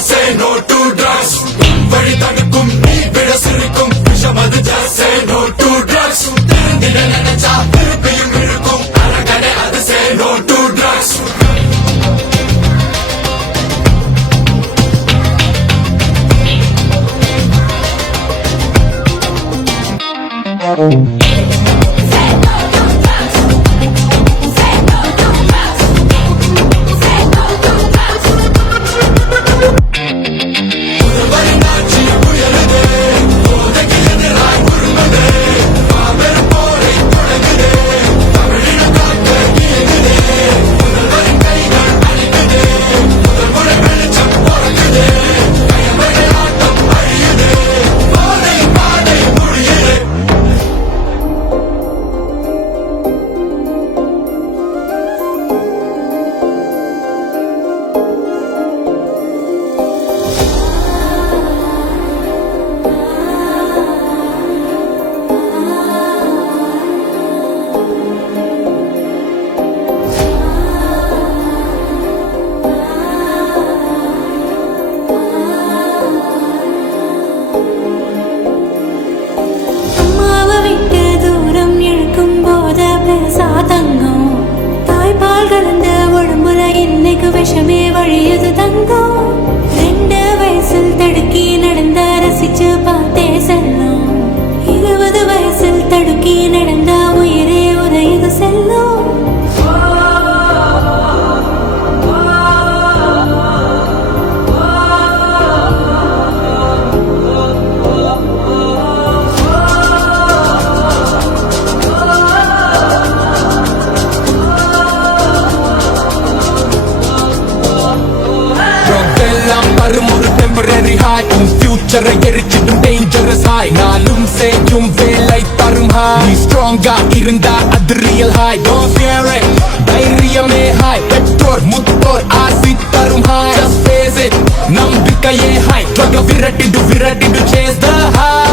say no to drugs. வழி தடுக்கும் நீ விட சிரிக்கும் விஷம் அது just say no to drugs. திருந்திட நினைச்சா திருப்பியும் இருக்கும் அரகடை அது say no to drugs. விஷமே வழியது தங்கம் 2 வயசில் தடுக்கி நடந்த ரசிச்சு பார்த்தே செல்லும் 20 வயசில் தடுக்கி நடந்த உயிரே உரையது செல்லும் temporary high future எரிச்சிடும் dangerous high நாளும் செய்யும் வேலை தரும் high நீ strong-ஆ இருந்தா அது real high don't fear it தைரியமே high பெற்றோர் முத்தோர் ஆசி தரும் high just face it நம்பிக்கையே high drug விரட்டிடு chase the high